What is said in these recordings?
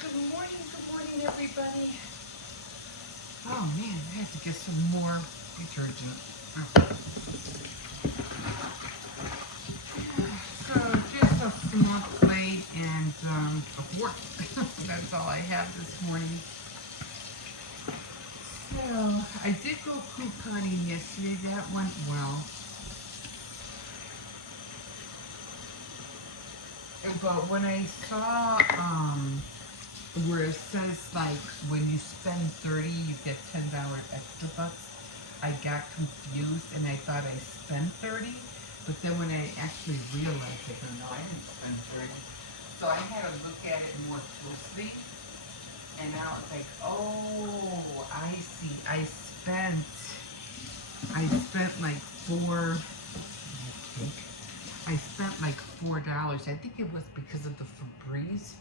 Good morning, everybody. Oh man, I have to get some more detergent. So just a small plate and a fork. That's all I have this morning. So I did go couponing yesterday. That went well. But when I saw where it says like when you spend 30 you get $10 extra bucks, I got confused and I thought I spent 30, but then when I actually realized it, no, I didn't spend 30. So I had to look at it more closely, and now it's like, oh, I see. I spent like I spent like $4. I think it was because of the Febreze,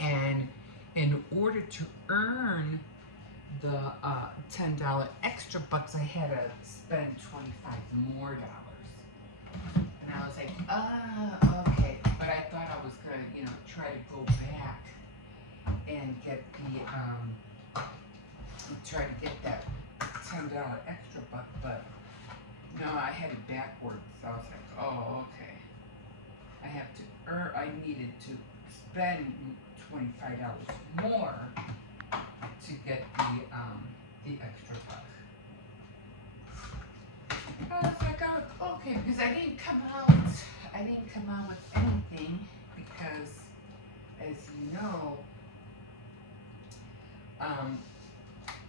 and in order to earn the $10 extra bucks, I had to spend 25 more dollars. And I was like, okay. But I thought I was gonna, try to go back and get try to get that $10 extra buck. But no, I had it backwards. So I was like, oh, okay. I needed to spend $25 more to get the extra buck. I was like, oh, okay, because I didn't come out with anything because, as you know, um,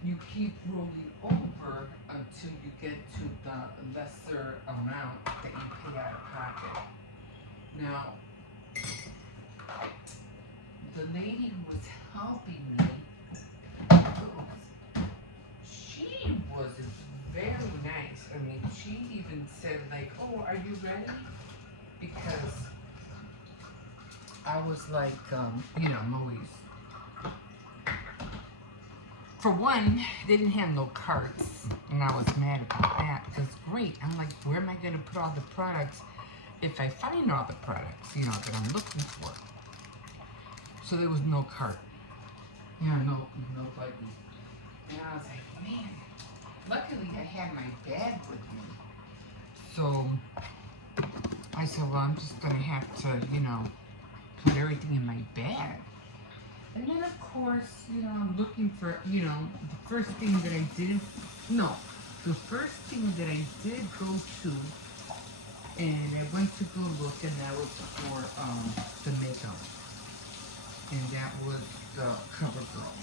you keep rolling over until you get to the lesser amount that you pay out of pocket. Now, the lady who was helping me, she was very nice. I mean, she even said like, "Oh, are you ready?" Because I was like, I'm always. For one, they didn't have no carts, and I was mad about that because great. I'm like, where am I going to put all the products if I find all the products, that I'm looking for? So there was no cart. Yeah, nobody. And I was like, man. Luckily, I had my bag with me. So I said, well, I'm just going to have to, put everything in my bag. And then, of course, I'm looking for, the first thing that I didn't, no, the first thing that I did go to, and I went to go look, and that was for the makeup. And that was the CoverGirl.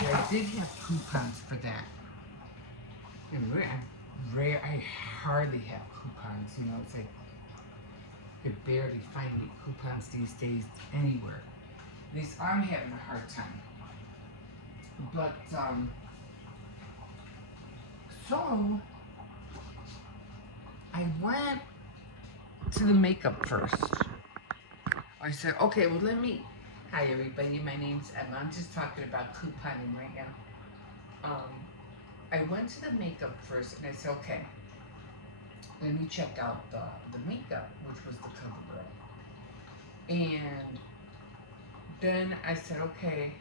And I did have coupons for that. And I hardly have coupons, it's like you could barely find any coupons these days anywhere. At least I'm having a hard time. But so I went to the makeup first. I said, okay, well hi everybody, my name's Emma. I'm just talking about couponing right now. I went to the makeup first and I said, okay, let me check out the makeup, which was the CoverGirl. And then I said, okay,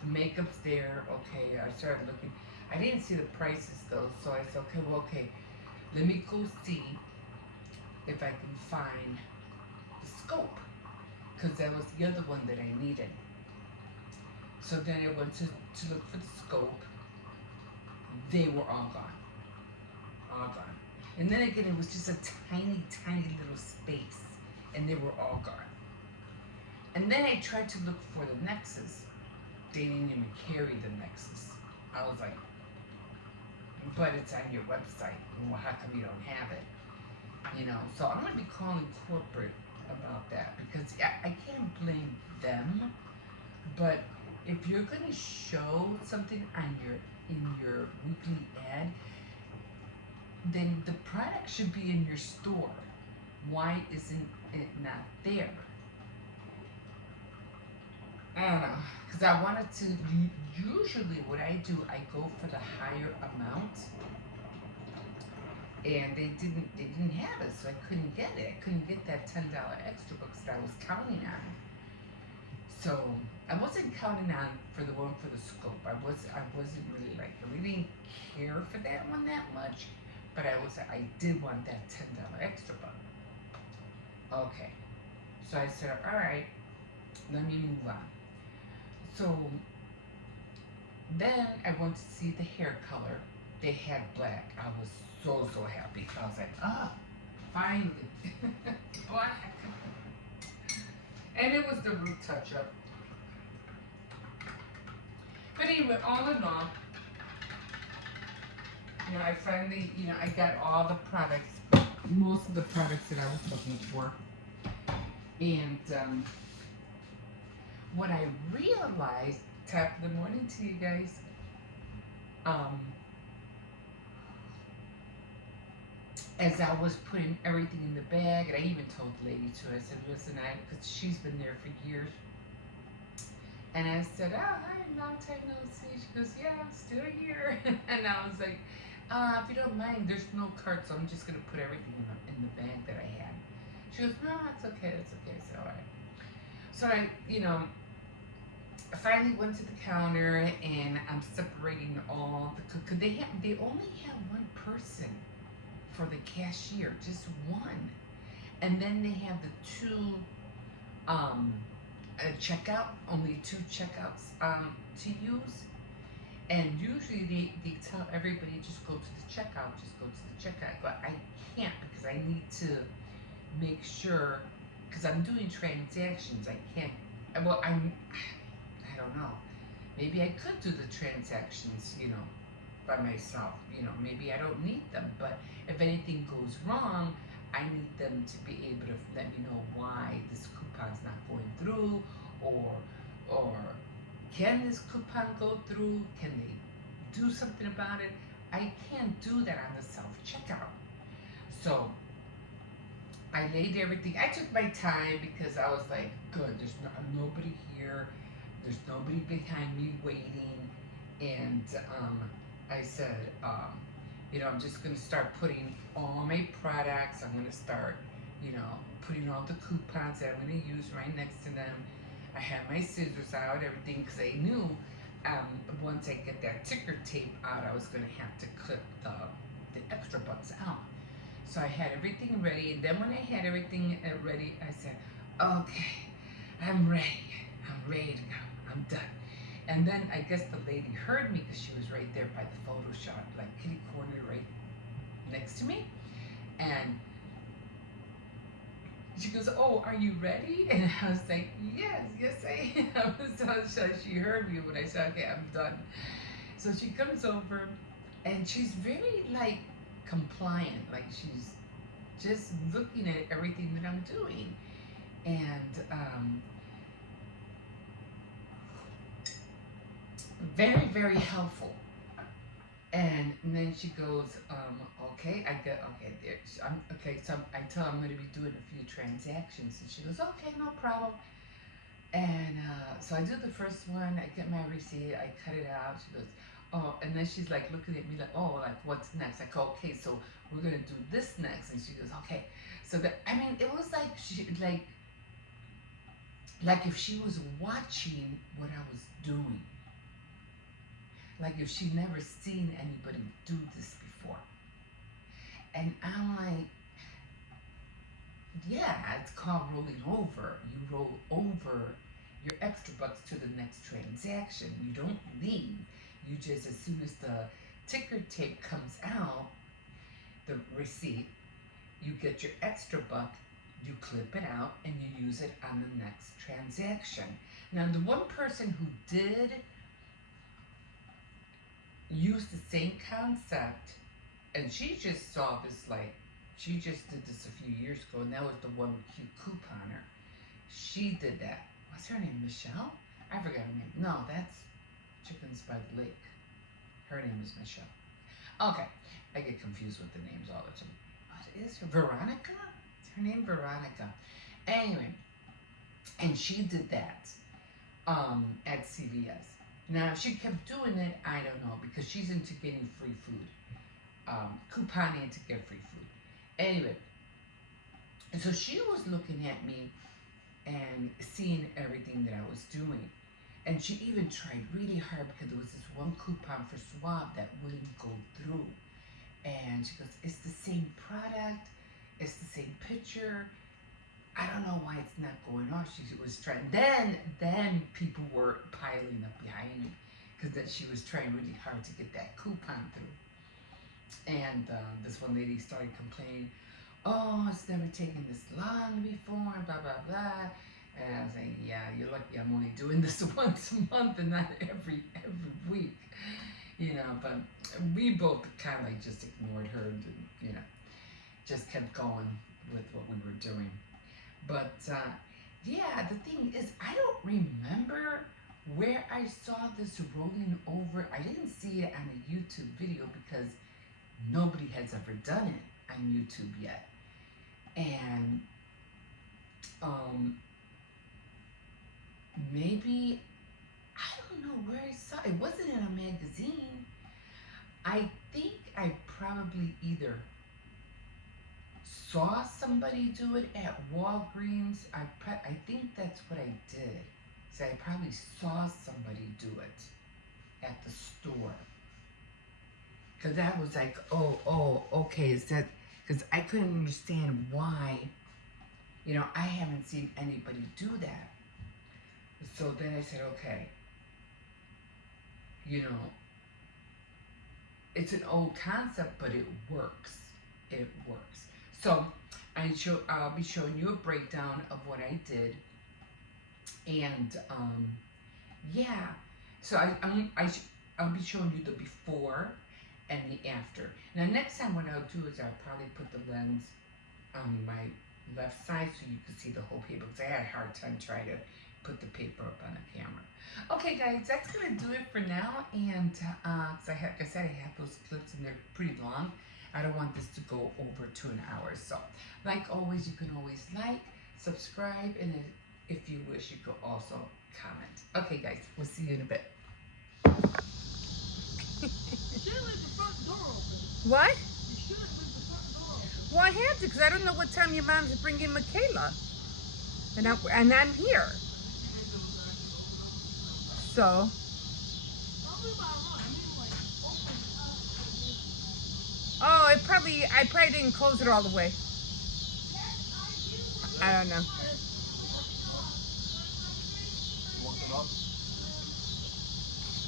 the makeup's there. Okay, I started looking. I didn't see the prices though, so I said, okay, let me go see if I can find the scope, because that was the other one that I needed. So then I went to look for the scope. They were all gone. All gone. And then again, it was just a tiny, tiny little space, and they were all gone. And then I tried to look for the Nexus. They didn't even carry the Nexus. I was like, but it's on your website. Well, how come you don't have it? So I'm gonna be calling corporate about that because I can't blame them. But if you're gonna show something in your weekly ad, then the product should be in your store. Why isn't it not there? I don't know, because I wanted to. Usually, what I do, I go for the higher amount, and they didn't have it, so I couldn't get it. I couldn't get that $10 extra bucks that I was counting on. So I wasn't counting on for the one for the scope. I wasn't really like I really didn't care for that one that much, but I did want that $10 extra buck. Okay, so I said, all right, let me move on. So then I went to see the hair color. They had black. I was so happy. I was like, ah, finally, black. And it was the root touch up. But anyway, all in all, I finally, I got all the products, most of the products that I was looking for. And what I realized, top of the morning to you guys, um, as I was putting everything in the bag, and I even told the lady too, I said, listen, because she's been there for years, and I said, oh, hi, long time no see. She goes, yeah, I'm still here. And I was like, if you don't mind, there's no cart, so I'm just going to put everything in the bag that I had. She goes, no, it's okay, it's okay. So, all right. So I finally went to the counter, and I'm separating all the, because they only have one person for the cashier, just one. And then they have the two checkout, only two checkouts to use. And usually they tell everybody just go to the checkout, just go to the checkout. But I can't because I need to make sure, because I'm doing transactions. I can't, well, I don't know. Maybe I could do the transactions, by myself. Maybe I don't need them. But if anything goes wrong, I need them to be able to let me know why this coupon's not going through, or can this coupon go through? Can they do something about it? I can't do that on the self checkout. So I laid everything. I took my time because I was like, good. There's nobody here. There's nobody behind me waiting, and I said, I'm just gonna start putting all my products. I'm gonna start, putting all the coupons that I'm gonna use right next to them. I had my scissors out, everything, because I knew once I get that ticker tape out, I was gonna have to clip the extra bucks out. So I had everything ready, and then when I had everything ready, I said, okay, I'm ready. I'm ready to go. I'm done. And then I guess the lady heard me because she was right there by the photo shop, like kitty corner right next to me. And she goes, oh, are you ready? And I was like, yes, I am. So she heard me when I said, okay, I'm done. So she comes over, and she's very, like, compliant. Like, she's just looking at everything that I'm doing. And very, very helpful. And then she goes, okay, there. I tell her I'm going to be doing a few transactions. And she goes, okay, no problem. And so I do the first one, I get my receipt, I cut it out. She goes, oh, and then she's like looking at me like, oh, like what's next? I go, okay, so we're going to do this next. And she goes, okay. So it was like like if she was watching what I was doing. Like if she'd never seen anybody do this before. And I'm like, yeah, it's called rolling over. You roll over your extra bucks to the next transaction. You don't leave. You just, as soon as the ticker tape comes out, the receipt, you get your extra buck, you clip it out, and you use it on the next transaction. Now, the one person who did use the same concept, and she just saw this, like, she just did this a few years ago, and that was the one cute couponer. She did that. What's her name? Michelle? I forgot her name. No, that's Chickens by the Lake. Her name is Michelle. Okay, I get confused with the names all the time. What is her? Veronica? Is her name Veronica? Anyway, and she did that at CVS. Now, if she kept doing it, I don't know, because she's into getting free food. Couponing to get free food. Anyway, and so she was looking at me and seeing everything everything that I was doing. And she even tried really hard because there was this one coupon for Suave that wouldn't go through. And she goes, it's the same product, it's the same picture. I don't know why it's not going off. She was trying. Then people were piling up behind me because that she was trying really hard to get that coupon through. And this one lady started complaining, oh, it's never taken this long before, blah, blah, blah. And I was like, yeah, you're lucky I'm only doing this once a month and not every week, you know. But we both kind of like just ignored her and, you know, just kept going with what we were doing. But yeah, the thing is, I don't remember where I saw this rolling over. I didn't see it on a YouTube video because nobody has ever done it on YouTube yet. And maybe, I don't know where I saw it. It wasn't in a magazine. I think I probably either saw somebody do it at Walgreens. I think that's what I did. So I probably saw somebody do it at the store. Because that was like, oh, okay, is that, because I couldn't understand why, you know, I haven't seen anybody do that. So then I said, okay, you know, it's an old concept, but it works. It works. So I'll be showing you a breakdown of what I did. And yeah, so I'll be showing you the before and the after. Now next time what I'll do is I'll probably put the lens on my left side so you can see the whole paper, because I had a hard time trying to put the paper up on the camera. Okay guys, that's gonna do it for now. And cause like I said, I have those clips and they're pretty long. I don't want this to go over 2 hours. So like always, you can always like, subscribe, and if you wish, you could also comment. Okay guys, we'll see you in a bit. You should leave the front door open. What? You should leave the front door open. Well, I had to, because I don't know what time your mom's bringing Michaela. And I'm here. So. Probably by right. I mean, like, open Oh, I probably didn't close it all the way. I don't know.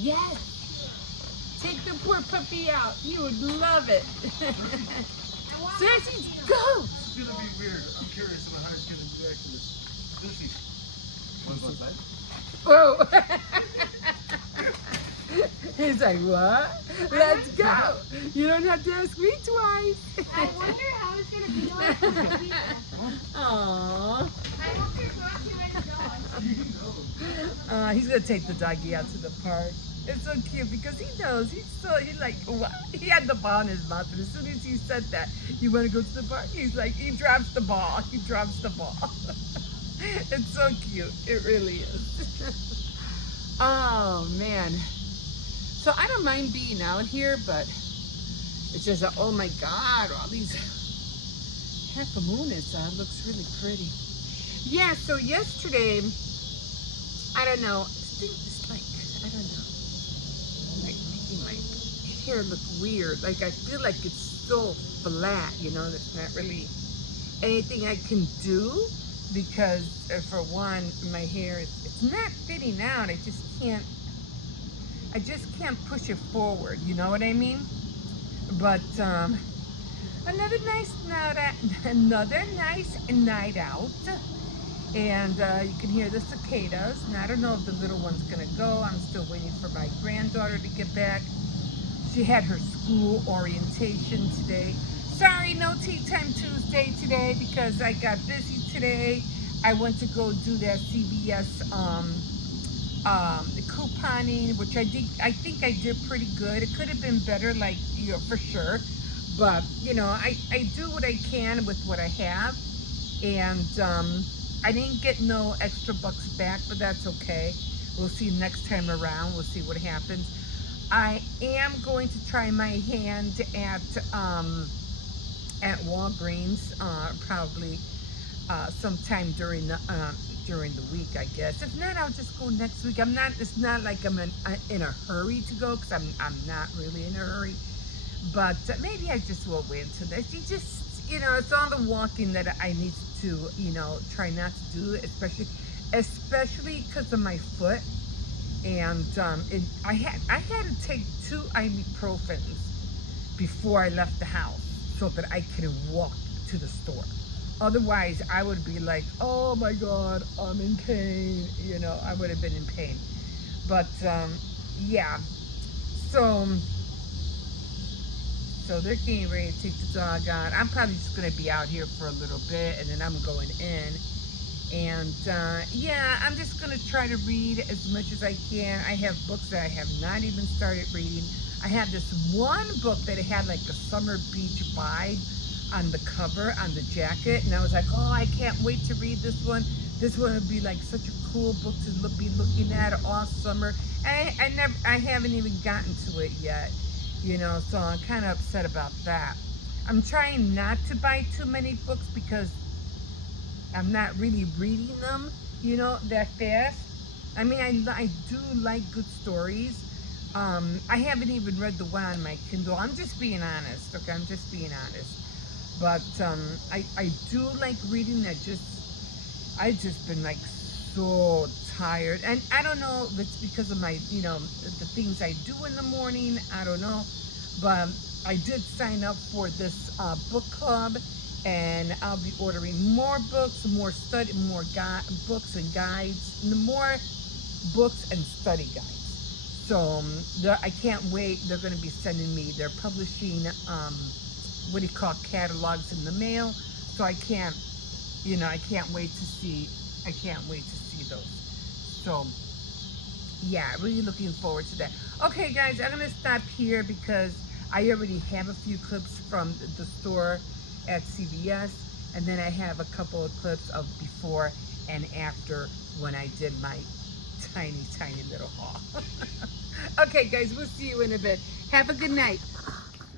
Yes. Take the poor puppy out. You would love it. Sassy, go. It's gonna be weird. I'm curious about how he's gonna react to this. Whoa. He's like, what? Let's go. You don't have to ask me twice. I wonder how it's gonna be on the computer. Aww. I hope you're watching my dog. He's gonna take the doggy out to the park. It's so cute because he knows. He's like, what? He had the ball in his mouth, and as soon as he said that, you want to go to the park? He's like, he drops the ball. He drops the ball. It's so cute. It really is. Oh man. So I don't mind being out here, but it's just, oh my God, all these half a moon inside looks really pretty. Yeah. So yesterday, I don't know. It's like, I don't know. Like making my hair look weird. Like I feel like it's so flat, you know, there's not really anything I can do because for one, my hair, it's not fitting out. I just can't push it forward, you know what I mean? But another nice night out. And you can hear the cicadas. And I don't know if the little one's gonna go. I'm still waiting for my granddaughter to get back. She had her school orientation today. Sorry, no Tea Time Tuesday today because I got busy today. I went to go do that CVS couponing, which I think I did pretty good. It could have been better, like, you know, for sure. But, you know, I do what I can with what I have. And I didn't get no extra bucks back, but that's okay. We'll see next time around. We'll see what happens. I am going to try my hand at Walgreens, probably sometime during the during the week, I guess. If not, I'll just go next week. It's not like I'm in a hurry to go, because I'm not really in a hurry. But maybe I just will wait until next. It's all the walking that I need to, try not to do, especially because of my foot. And I had to take 2 ibuprofens before I left the house so that I could walk to the store. Otherwise, I would be like, oh my God, I'm in pain. I would have been in pain. But yeah, so they're getting ready to take the dog out. I'm probably just gonna be out here for a little bit, and then I'm going in. And yeah, I'm just gonna try to read as much as I can. I have books that I have not even started reading. I had this one book that had like a summer beach vibe on the cover, on the jacket, and I was like, oh, I can't wait to read this one. This one would be like such a cool book to be looking at all summer. I haven't even gotten to it yet, so I'm kind of upset about that. I'm trying not to buy too many books because I'm not really reading them, that fast. I mean, I do like good stories. I haven't even read the one on my Kindle. I'm just being honest, okay? I'm just being honest. But I do like reading. I've just been like so tired. And I don't know if it's because of my, the things I do in the morning. I don't know. But I did sign up for this book club. And I'll be ordering more books, books and guides, more books and study guides. So I can't wait. They're going to be sending me. They're publishing catalogs in the mail. So I can't wait to see. I can't wait to see those. So yeah, really looking forward to that. Okay, guys, I'm going to stop here because I already have a few clips from the store at CVS, and then I have a couple of clips of before and after when I did my tiny little haul. Okay, guys, we'll see you in a bit. Have a good night.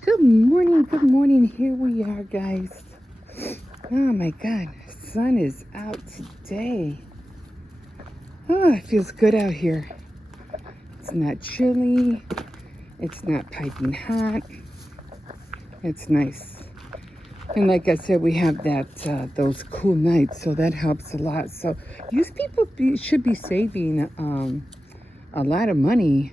Good morning. Here we are, guys. Oh my God, sun is out today. Oh, it feels good out here. It's not chilly. It's not piping hot. It's nice. And like I said, we have those cool nights, so that helps a lot. So these people should be saving a lot of money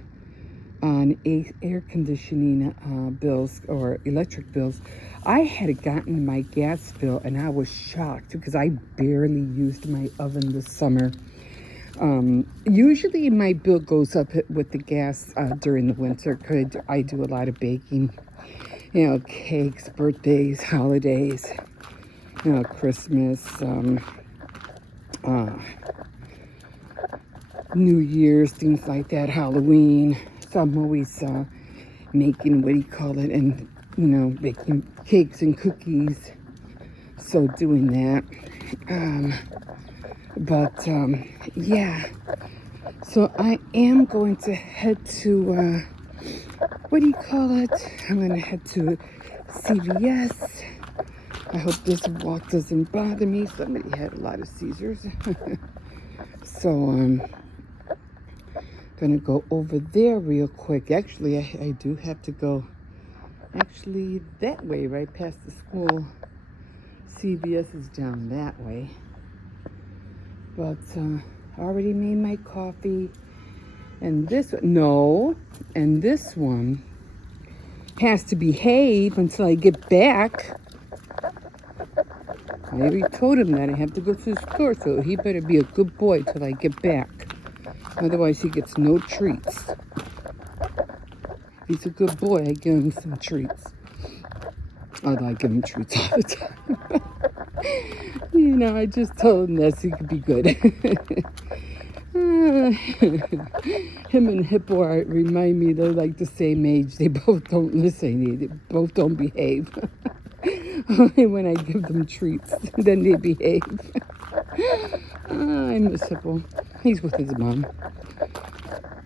on air conditioning bills or electric bills. I had gotten my gas bill, and I was shocked because I barely used my oven this summer. Usually my bill goes up with the gas during the winter because I do a lot of baking. Cakes, birthdays, holidays, Christmas, New Year's, things like that, Halloween. So I'm always making, and, baking cakes and cookies. So doing that. Yeah. So I am going to head to, I'm going to head to CVS. I hope this walk doesn't bother me. Somebody had a lot of seizures. So I'm going to go over there real quick. Actually, I do have to go that way, right past the school. CVS is down that way. But I already made my coffee. And this one has to behave until I get back. I already told him that I have to go to the store, so he better be a good boy till I get back. Otherwise, he gets no treats. If he's a good boy, I give him some treats. Although I give him treats all the time. I just told him that so he could be good. Him and Hippo remind me they're like the same age. They both don't listen. They both don't behave. Only when I give them treats, then they behave. I miss Hippo. He's with his mom.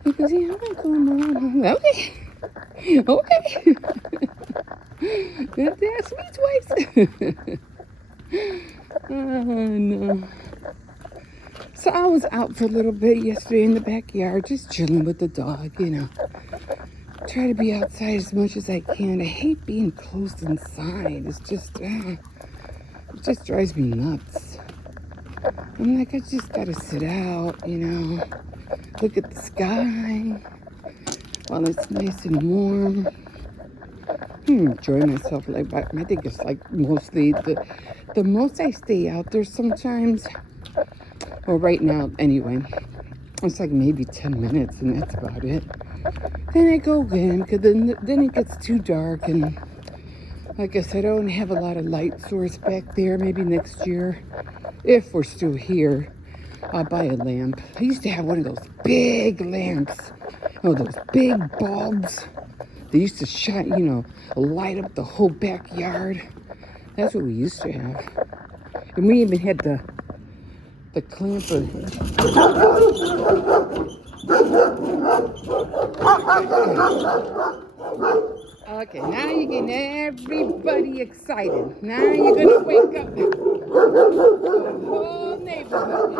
He goes, yeah, I'm not going, Mom. Okay. That's me twice. Oh, no. So I was out for a little bit yesterday in the backyard, just chilling with the dog, you know. Try to be outside as much as I can. I hate being closed inside. It's just, it just drives me nuts. I'm like, I just gotta sit out, you know, look at the sky while it's nice and warm. Enjoy myself. Like, I think it's like mostly the most I stay out there sometimes. Well, right now, anyway, it's like maybe 10 minutes, and that's about it. Then I go again, because then it gets too dark, and like I said, I don't have a lot of light source back there. Maybe next year, if we're still here, I'll buy a lamp. I used to have one of those big lamps. Oh, those big bulbs. They used to shine, you know, light up the whole backyard. That's what we used to have. And we even had the clamper. Okay, now you're getting everybody excited. Now you're gonna wake up the whole neighborhood.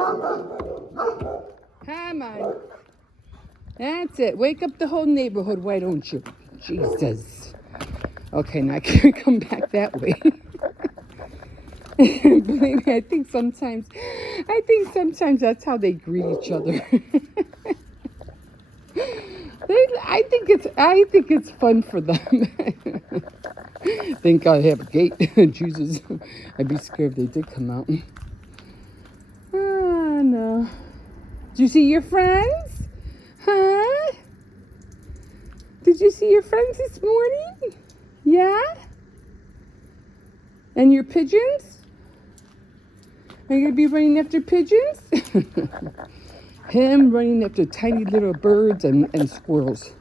Come on. That's it. Wake up the whole neighborhood, why don't you? Jesus. Okay, now I can't come back that way. Believe me, I think sometimes that's how they greet each other. I think it's fun for them. Thank God I have a gate. Jesus, I'd be scared if they did come out. Oh no. Did you see your friends? Huh? Did you see your friends this morning? Yeah? And your pigeons? Are you going to be running after pigeons? Him running after tiny little birds and squirrels.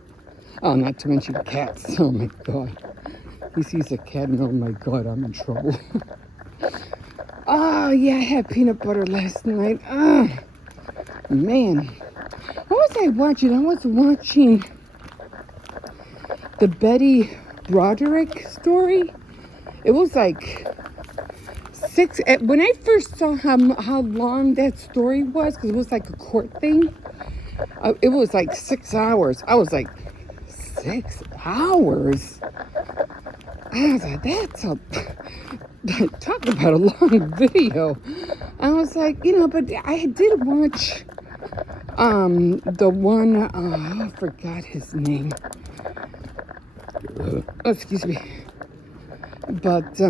Oh, not to mention cats. Oh, my God. He sees a cat and, oh, my God, I'm in trouble. Oh, yeah, I had peanut butter last night. Oh, man. What was I watching? I was watching the Betty Broderick story. It was like when I first saw how long that story was, because it was like a court thing, it was like 6 hours. I was like, 6 hours? I was like, talk about a long video. I was like, you know, but I did watch the one, I forgot his name. Excuse me. But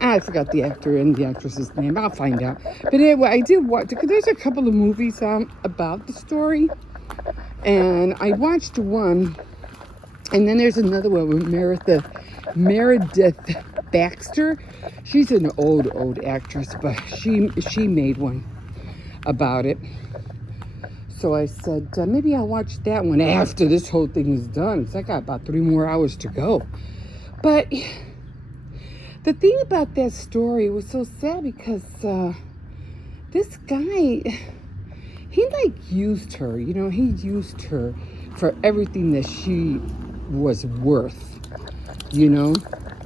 I forgot the actor and the actress's name. I'll find out. But anyway, I did watch, because there's a couple of movies about the story. And I watched one. And then there's another one with Meredith Baxter. She's an old actress, but she made one about it. So I said, maybe I'll watch that one after this whole thing is done. So I got about 3 more hours to go. But the thing about that story was so sad because this guy, he like used her, you know, he used her for everything that she was worth, you know,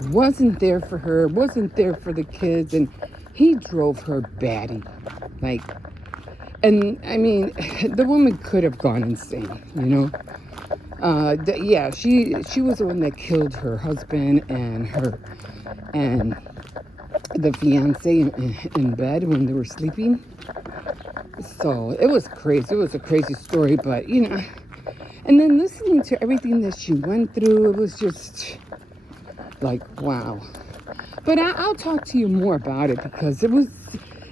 wasn't there for her, wasn't there for the kids, and he drove her batty, like, and I mean, the woman could have gone insane, you know. Yeah, she was the one that killed her husband and the fiance in bed when they were sleeping. So it was crazy. It was a crazy story, but you know. And then listening to everything that she went through, it was just like, wow. But I'll talk to you more about it because it was,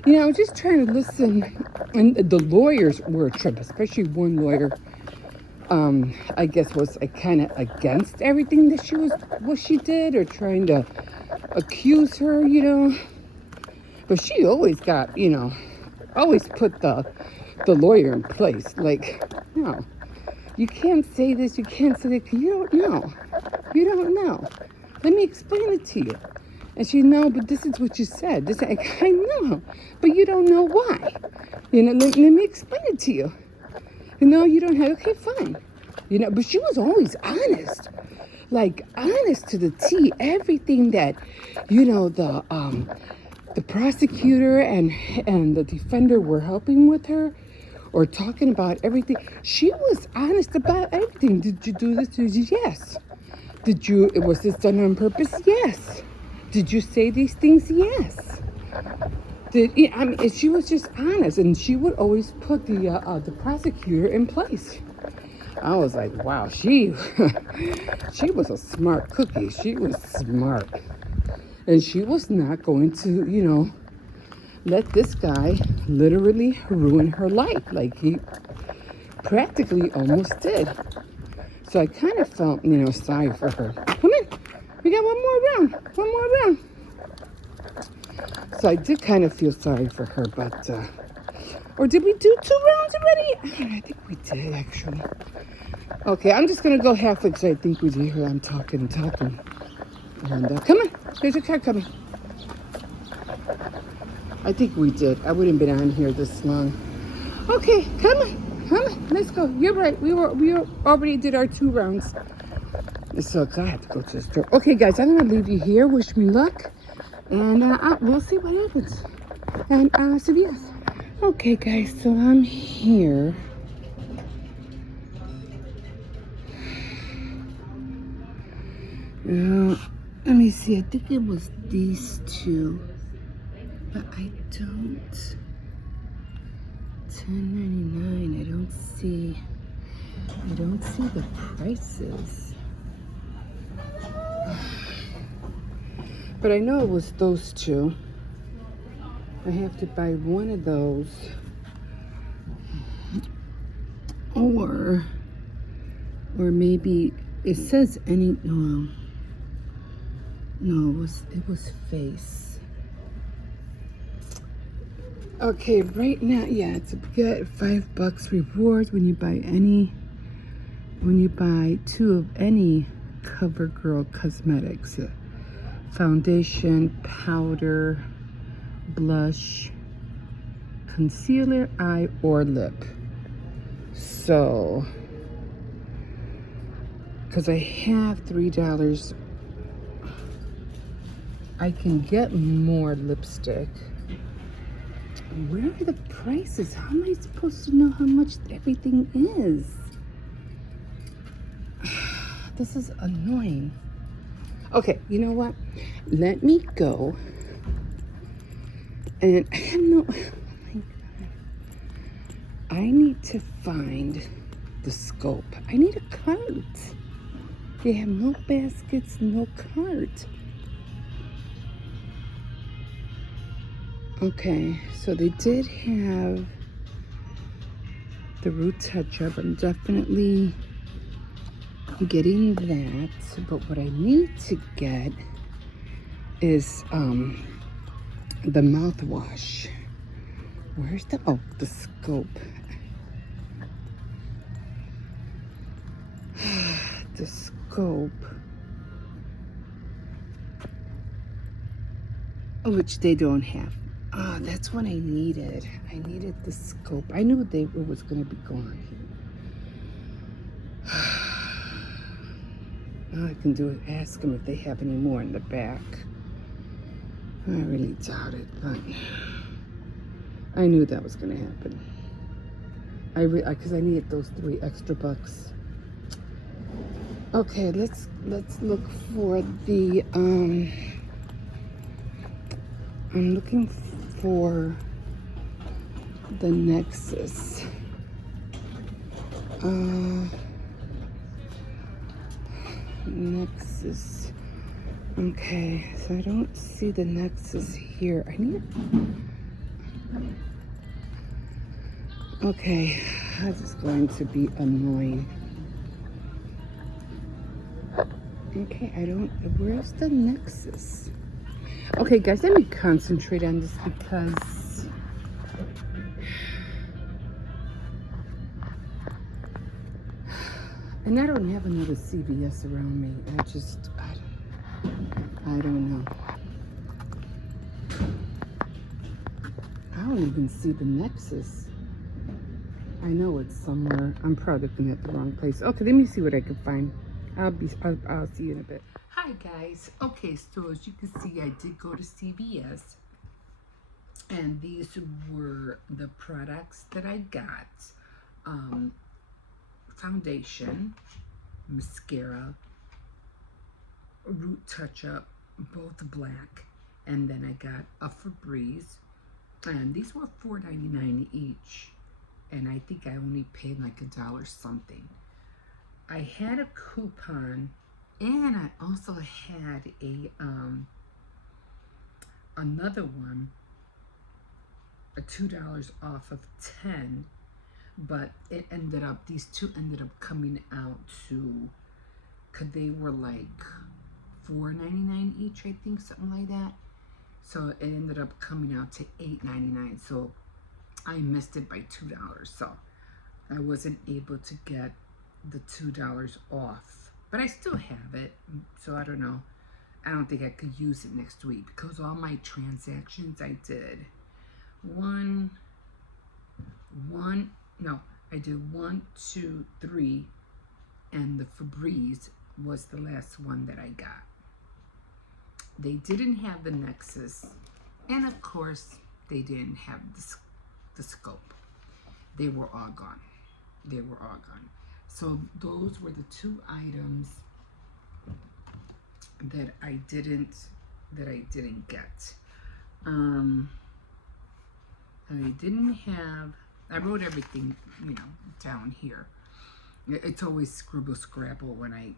you know, I was just trying to listen. And the lawyers were a trip, especially one lawyer. I guess was kind of against everything that she did, or trying to accuse her, you know. But she always got, you know, always put the lawyer in place. Like, no, you can't say this, you can't say that, because you don't know. You don't know. Let me explain it to you. And she, no, but this is what you said. This, I know, but you don't know why. You know, let me explain it to you. You know, you don't have, okay, fine. You know, but she was always honest. Like, honest to the T. Everything that, you know, the prosecutor and the defender were helping with her, or talking about everything. She was honest about everything. Did you do this? Yes. Was this done on purpose? Yes. Did you say these things? Yes. She was just honest, and she would always put the prosecutor in place. I was like, wow, she was a smart cookie. She was smart. And she was not going to, let this guy literally ruin her life like he practically almost did. So I kind of felt, sorry for her. Come in. We got one more round. So I did kind of feel sorry for her, but, or did we do 2 rounds already? I think we did, actually. Okay, I'm just going to go halfway because I think we did hear I'm talking. And come on, there's your car coming. I think we did. I wouldn't have been on here this long. Okay, come on, let's go. You're right. We already did our 2 rounds. So I have to go to the store. Okay, guys, I'm gonna leave you here. Wish me luck, and we'll see what happens. And CVS. Okay, guys, so I'm here. Let me see. I think it was these 2. But I don't. $10.99. I don't see the prices. But I know it was those 2. I have to buy one of those. Or maybe it says any. No, it was face. Okay, right now, yeah, it's a get $5 reward when you buy 2 of any CoverGirl cosmetics. Foundation, powder, blush, concealer, eye, or lip. So, because I have $3, I can get more lipstick. Where are the prices? How am I supposed to know how much everything is? This is annoying. Okay, you know what? Let me go. And I have no... Oh my God. I need to find the scope. I need a cart. They have no baskets, no cart. Okay, so they did have the Root Touch-Up. I'm definitely getting that. But what I need to get is the mouthwash. Where's the scope? The scope. Which they don't have. Oh, that's what I needed. I needed the scope. I knew it was going to be gone. All I can do is ask them if they have any more in the back. I really doubt it, but I knew that was going to happen. Because I needed those $3 extra. Okay, let's look for the I'm looking for the Nexus. Nexus. Okay, so I don't see the Nexus here. I need. Okay, this is going to be annoying. Okay, where's the Nexus? Okay, guys, let me concentrate on this because and I don't have another CVS around me. I don't know. I don't even see the Nexus. I know it's somewhere. I'm probably looking at the wrong place. Okay, let me see what I can find. I'll see you in a bit. Hi guys. Okay, so as you can see, I did go to CVS And these were the products that I got. Foundation, mascara, root touch-up, both black. And then I got a Febreze. And these were $4.99 each. And I think I only paid like $1 something. I had a coupon, and I also had a another one, a $2 off of 10, but it ended up, these two ended up coming out to, cause they were like $4.99 each, I think, something like that. So it ended up coming out to $8.99. So I missed it by $2. So I wasn't able to get the $2 off, but I still have it. So I don't know. I don't think I could use it next week because all my transactions I did I did 1, 2, 3, and the Febreze was the last one that I got. They didn't have the Nexus, and of course they didn't have the Scope. They were all gone. They were all gone. So those were the two items that I didn't get. I didn't have. I wrote everything, down here. It's always scribble scrabble when I,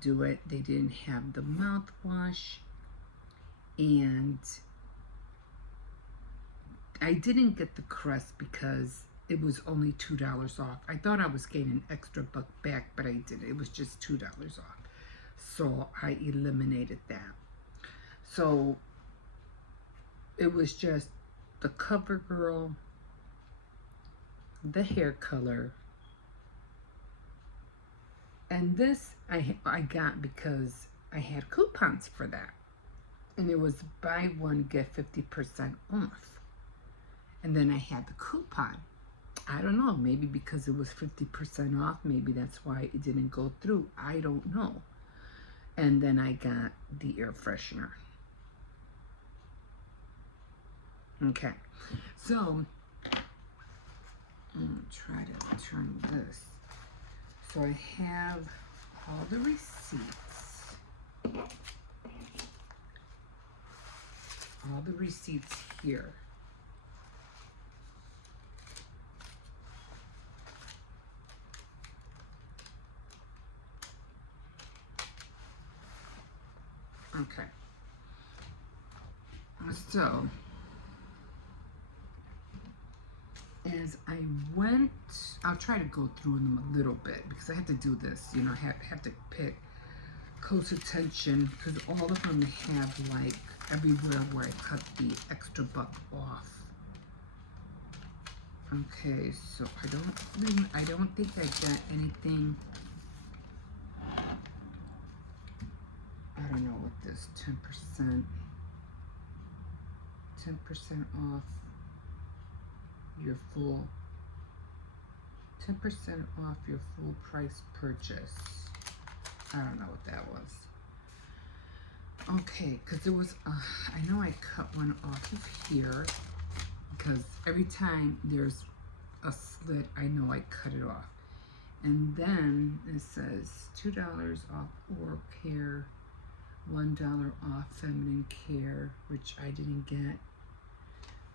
do it. They didn't have the mouthwash, and I didn't get the crust because it was only $2 off. I thought I was getting an extra buck back, but I didn't. It was just $2 off. So I eliminated that. So it was just the CoverGirl, the hair color, and this I got because I had coupons for that. And it was buy one, get 50% off. And then I had the coupon. I don't know, maybe because it was 50% off, maybe that's why it didn't go through. I don't know. And then I got the air freshener. Okay, so I'm gonna try to turn this. So I have all the receipts. All the receipts here. Okay. So, as I went, I'll try to go through them a little bit because I have to do this, I have to pay close attention because all of them have like everywhere where I cut the extra buck off. Okay, so I don't think I got anything. I don't know what this 10% off your full 10% off your full price purchase. I don't know what that was. Okay, because there was I know I cut one off of here because every time there's a slit, I know I cut it off. And then it says $2 off oral care, $1 off feminine care, which I didn't get.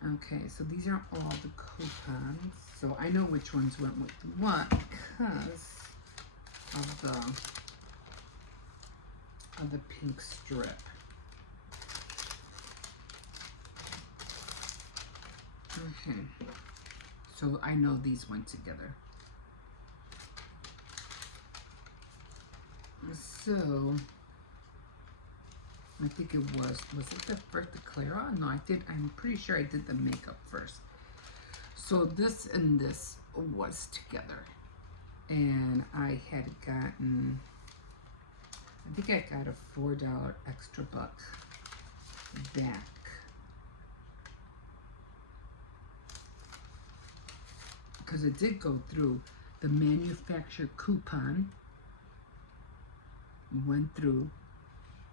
Okay, so these are all the coupons. So I know which ones went with what because of the pink strip. Okay, so I know these went together. So I think it was it the first, the Clara? No, I'm pretty sure I did the makeup first. So this and this was together. And I had gotten, I think I got a $4 extra buck back. Because it did go through. The manufacturer coupon went through.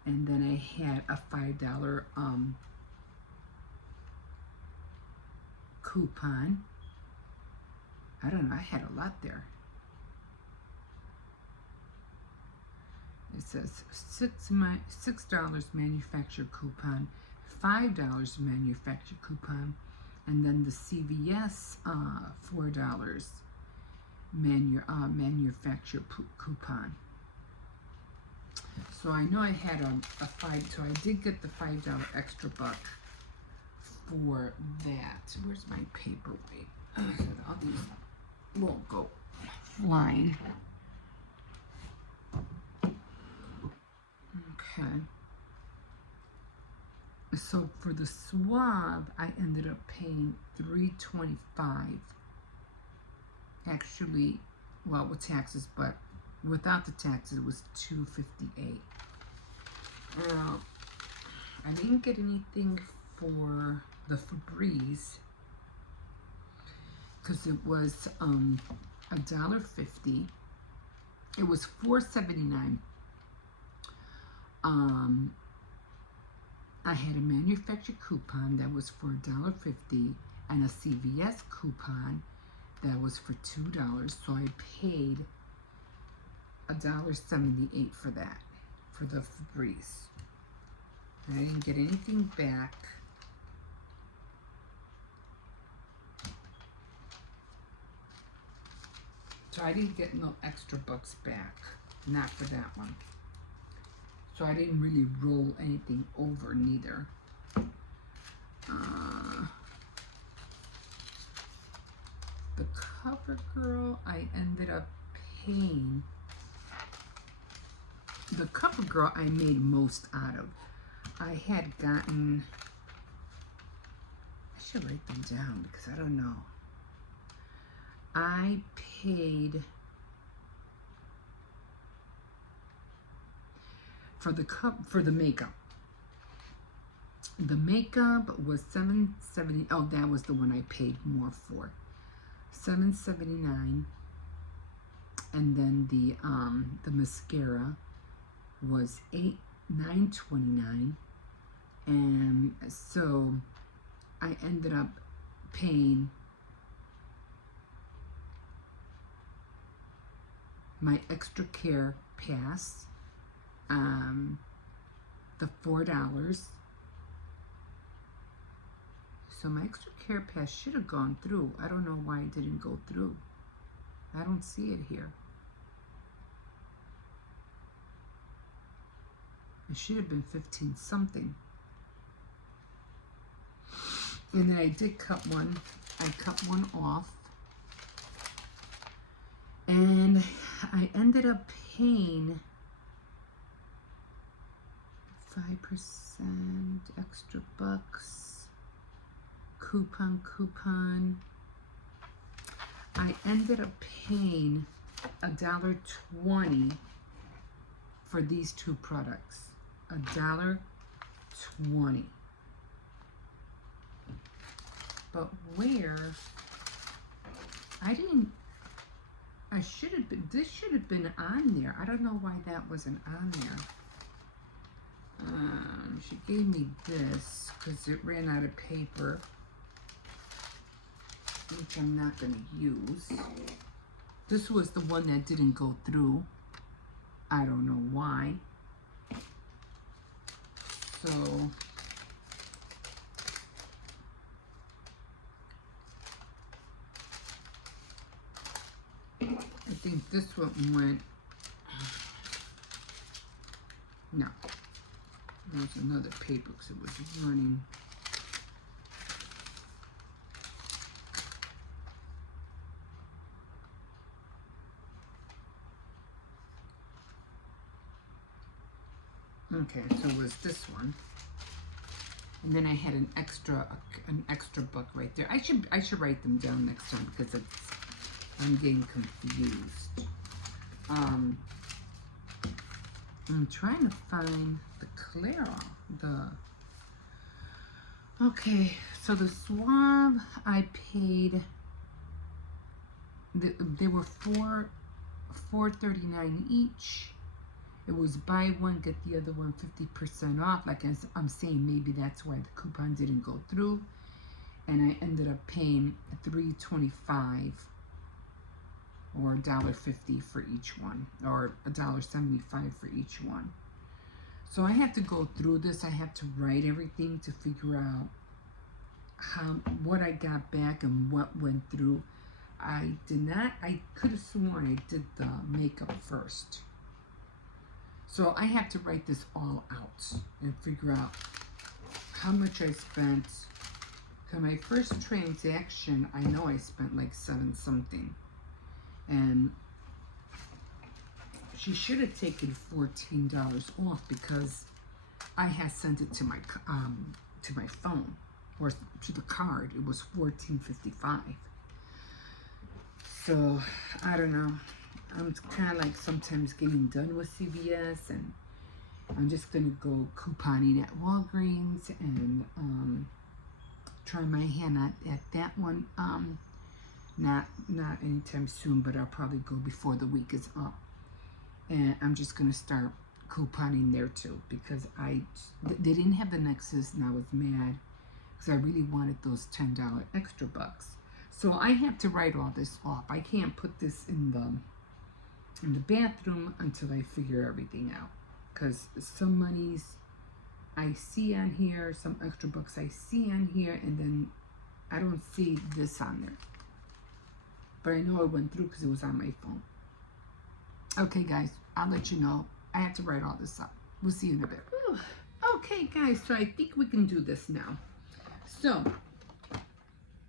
And then I had a $5 coupon. I don't know, I had a lot there. It says $6 manufacturer coupon, $5 manufacturer coupon, and then the CVS $4 manufacturer coupon. So I know I had a five, so I did get the $5 extra buck for that. Where's my paperweight? So all these won't go flying. Okay. So for the swab, I ended up paying $3.25. Actually, well, with taxes, but without the taxes, it was $2.58. I didn't get anything for the Febreze because it was $1.50. It was $4.79. I had a manufacturer coupon that was for $1.50 and a CVS coupon that was for $2. So I paid $1.78 for that, for the Febreze. I didn't get anything back. So I didn't get no extra bucks back, not for that one. So I didn't really roll anything over neither. The CoverGirl, I ended up paying. The CoverGirl I made most out of. I had gotten, I should write them down because I don't know. I paid for the makeup. The makeup was $7.70. Oh, that was the one I paid more for. $7.79. And then the mascara was $9.29. And so I ended up paying my extra care pass, the $4. So my extra care pass should have gone through. I don't know why it didn't go through. I don't see it here. It should have been 15 something. And then I did cut one. I cut one off. And I ended up paying 5% extra bucks. Coupon. I ended up paying $1.20 for these two products. $1.20. But where this should have been on there. I don't know why that wasn't on there. She gave me this because it ran out of paper, which I'm not going to use. This was the one that didn't go through. I don't know why. So I think this one went. No. There was another paper because it was running. Okay, so it was this one. And then I had an extra buck right there. I should write them down next time because I'm getting confused. I'm trying to find the Clairol. Okay, so the swab I paid. They were $4.39 each. It was buy one get the other one 50% off. Like I'm saying, maybe that's why the coupon didn't go through. and I ended up paying $3.25 or $1.50 for each one, or $1.75 for each one. So I have to go through this. I have to write everything to figure out what I got back and what went through. I could have sworn I did the makeup first. So I have to write this all out and figure out how much I spent. Because my first transaction, I know I spent like $7 something. And she should have taken $14 off because I had sent it to my phone or to the card. It was $14.55. So I don't know. I'm kind of like sometimes getting done with CVS, and I'm just gonna go couponing at Walgreens and try my hand at that one. Not anytime soon, but I'll probably go before the week is up. And I'm just gonna start couponing there too, because they didn't have the Nexus, and I was mad because I really wanted those $10 extra bucks. So I have to write all this off. I can't put this in the bathroom until I figure everything out, because some monies I see on here, some extra bucks I see on here, and then I don't see this on there. But I know it went through because it was on my phone. Okay, guys, I'll let you know. I have to write all this up. We'll see you in a bit. Whew. Okay, guys, so I think we can do this now. So,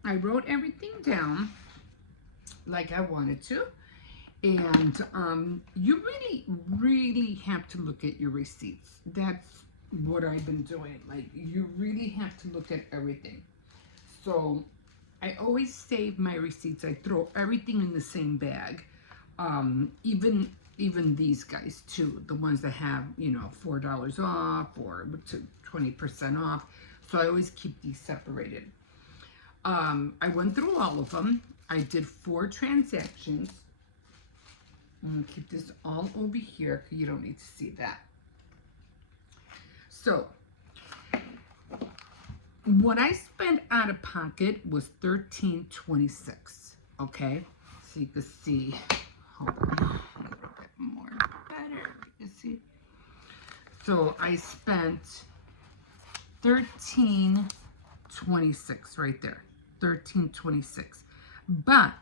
I wrote everything down like I wanted to. And you really have to look at your receipts. That's what I've been doing. Like, you really have to look at everything. So, I always save my receipts. I throw everything in the same bag. Even these guys too, the ones that have, you know, $4 off or 20% off. So I always keep these separated. I went through all of them. I did 4 transactions. I'm gonna keep this all over here because you don't need to see that. So what I spent out of pocket was $13.26. Okay, so you can see. Hold on, a little bit more better. You see. So I spent $13.26 right there. $13.26. But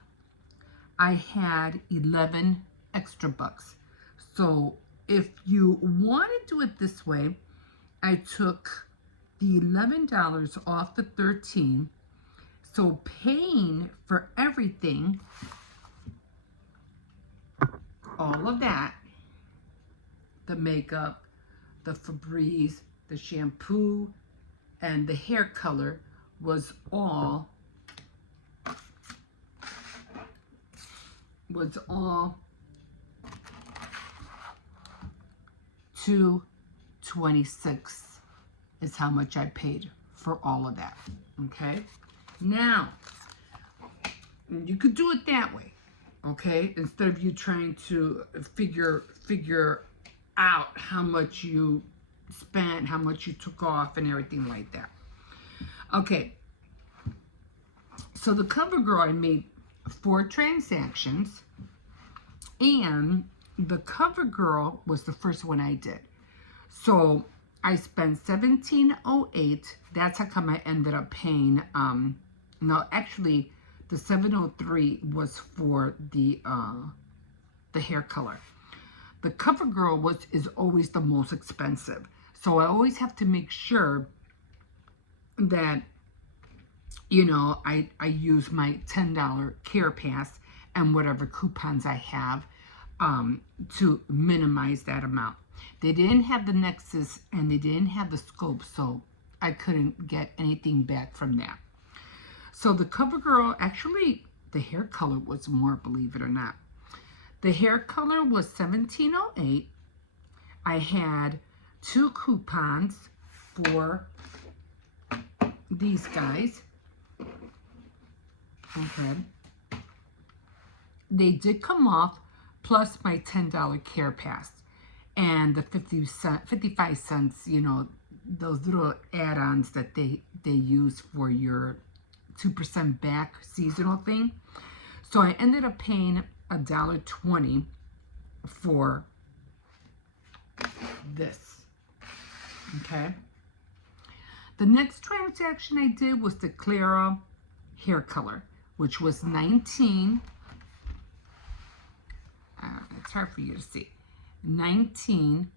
I had 11 extra bucks. So if you want to do it this way, I took the $11 off the 13. So paying for everything, all of that, the makeup, the Febreze, the shampoo, and the hair color was all $226 is how much I paid for all of that. Okay, now you could do it that way. Okay, instead of you trying to figure out how much you spent, how much you took off, and everything like that. Okay, so the CoverGirl, I made 4 transactions, and the CoverGirl was the first one I did. So I spent $17.08. That's how come I ended up paying. No, actually, the $7.03 was for the hair color. The CoverGirl is always the most expensive. So I always have to make sure that, you know, I use my $10 Care Pass and whatever coupons I have to minimize that amount. They didn't have the Nexus and they didn't have the Scope, so I couldn't get anything back from that. So the CoverGirl, actually, the hair color was more, believe it or not. The hair color was $17.08. I had 2 coupons for these guys. Okay. They did come off, plus my $10 Care Pass. And the 55 cents, you know, those little add-ons that they use for your 2% back seasonal thing. So I ended up paying $1.20 for this. Okay. The next transaction I did was the Clara hair color, which was 19. It's hard for you to see. 19.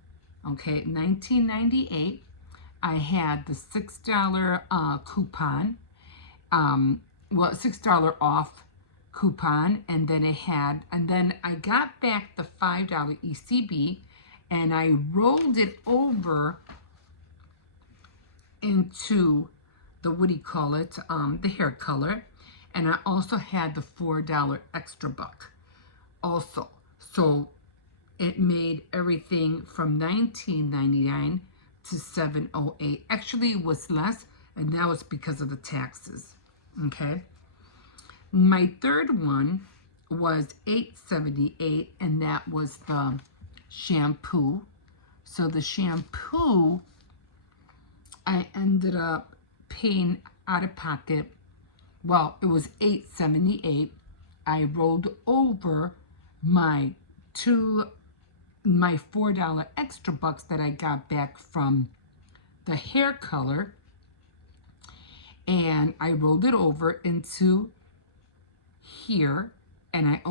Okay, 19.98. I had the $6 coupon. Well, $6 off coupon, and then I got back the $5 ECB, and I rolled it over into the, what do you call it, the hair color, and I also had the $4 extra buck also. So it made everything from $19.99 to $7.08. Actually, it was less, and that was because of the taxes. Okay. My third one was $8.78, and that was the shampoo. So the shampoo, I ended up paying out of pocket. Well, it was $8.78. I rolled over my $4 extra bucks that I got back from the hair color, and I rolled it over into here, and I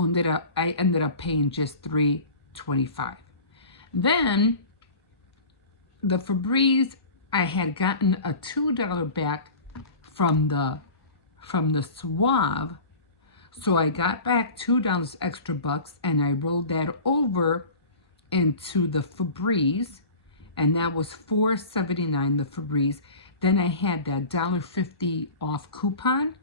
ended up paying just $3.25. Then the Febreze, I had gotten a $2 back from the Suave, so I got back $2 extra bucks, and I rolled that over into the Febreze, and that was $4.79 the Febreze. Then I had that $1.50 off coupon,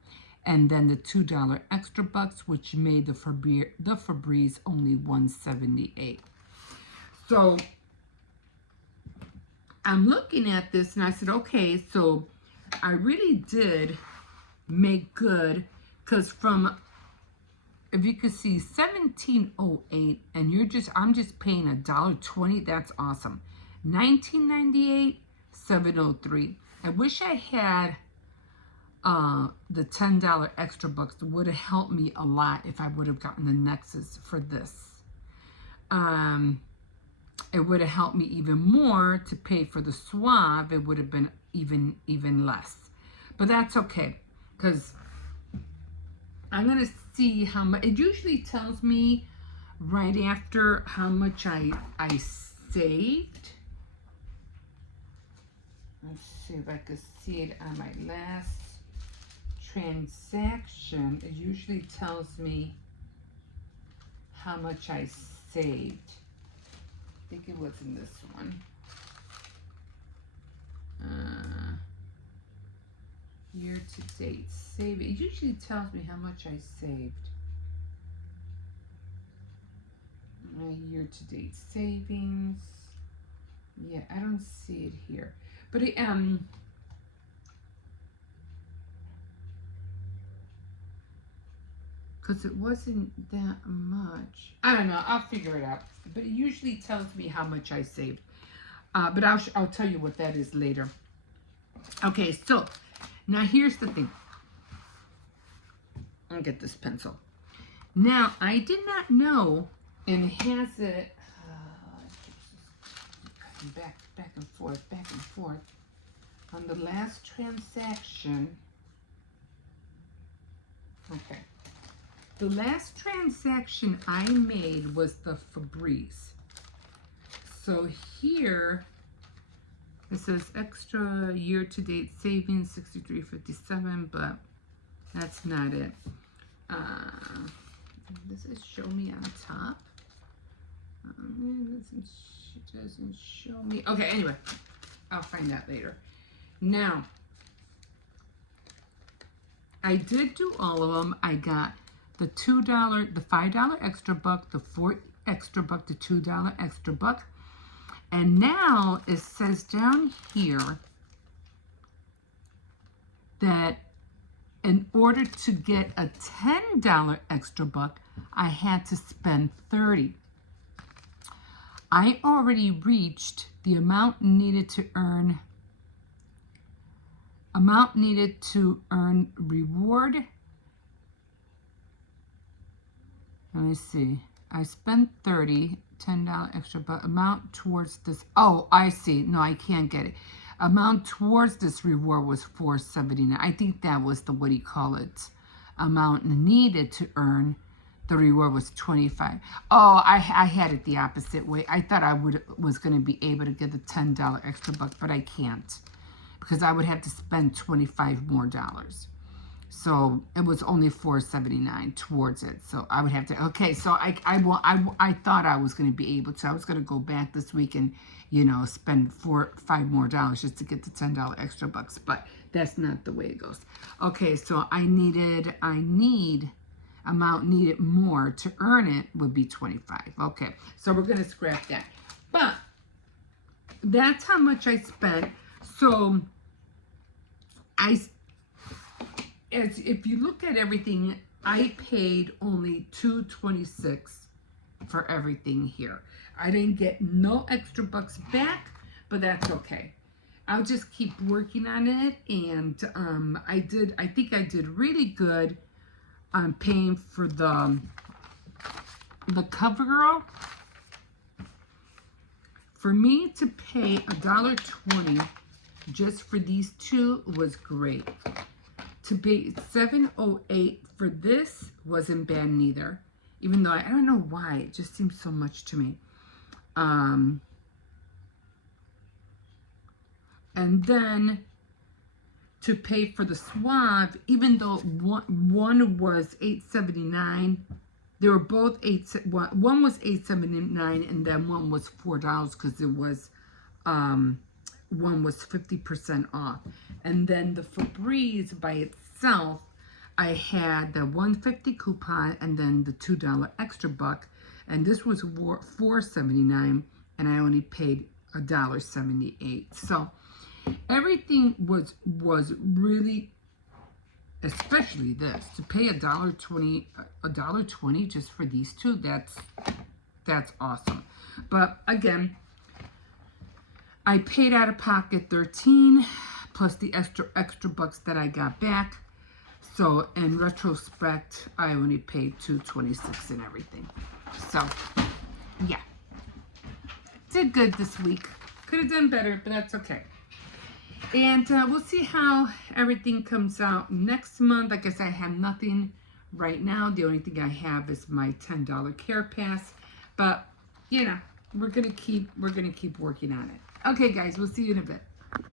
and then the $2 extra bucks, which made the Febreze only $1.78. So I'm looking at this, and I said, okay, so I really did make good, because from, if you could see, $17.08, and I'm just paying $1.20. That's awesome. $19.98, $7.03. I wish I had the $10 extra bucks. That would have helped me a lot if I would have gotten the Nexus for this. It would have helped me even more to pay for the Suave. It would have been even less. But that's okay, because I'm going to see how much. It usually tells me right after how much I saved. Let's see if I could see it on my last transaction. It usually tells me how much I saved. I think it was in this one. Year to date save. It usually tells me how much I saved. My year to date savings. Yeah, I don't see it here. But it, because it wasn't that much. I don't know. I'll figure it out. But it usually tells me how much I saved. But I'll tell you what that is later. Okay, so now here's the thing. I'll get this pencil. Now, I did not know, and it has it back and forth, on the last transaction. Okay. The last transaction I made was the Febreze. So here, it says extra year-to-date savings, $63.57, but that's not it. Does it show me on top? It doesn't show me. Okay, anyway, I'll find that later. Now, I did do all of them. I got the $2, the $5 extra buck, the $4 extra buck, the $2 extra buck. And now it says down here that in order to get a $10 extra buck, I had to spend $30. I already reached the amount needed to earn Amount needed to earn reward. Let me see. I spent $30, $10 extra, but amount towards this. Oh, I see. No, I can't get it. Amount towards this reward was $4.79. I think that was the, what do you call it? Amount needed to earn the reward was $25. Oh, I had it the opposite way. I thought I was going to be able to get the $10 extra buck, but I can't because I would have to spend $25 more. So it was only $4.79 towards it. So I would have to, okay, so I thought I was going to be able to. I was going to go back this week and, you know, spend $5 more just to get the $10 extra bucks, but that's not the way it goes. Okay, so I need amount needed more to earn it would be 25. Okay, so we're going to scrap that. But that's how much I spent. So if you look at everything, I paid only $2.26 for everything here. I didn't get no extra bucks back, but that's okay. I'll just keep working on it, and I think I did really good on paying for the CoverGirl. For me to pay $1.20 just for these two was great. To pay $7.08 for this wasn't bad neither, even though I don't know why, it just seems so much to me. And then to pay for the Suave, even though one was $8.79, they were both one was $8.79 and then one was $4 because it was one was 50% off. And then the Febreze by itself, I had the $1.50 coupon and then the $2 extra buck, and this was $4.79 and I only paid $1.78. So everything was really, especially this, to pay $1.20 just for these two, that's awesome. But again, I paid out of pocket $13 plus the extra bucks that I got back. So in retrospect, I only paid $2.26 and everything. So yeah, did good this week. Could have done better, but that's okay. And we'll see how everything comes out next month. I guess I have nothing right now. The only thing I have is my $10 Care Pass. But you know, we're gonna keep working on it. Okay, guys, we'll see you in a bit.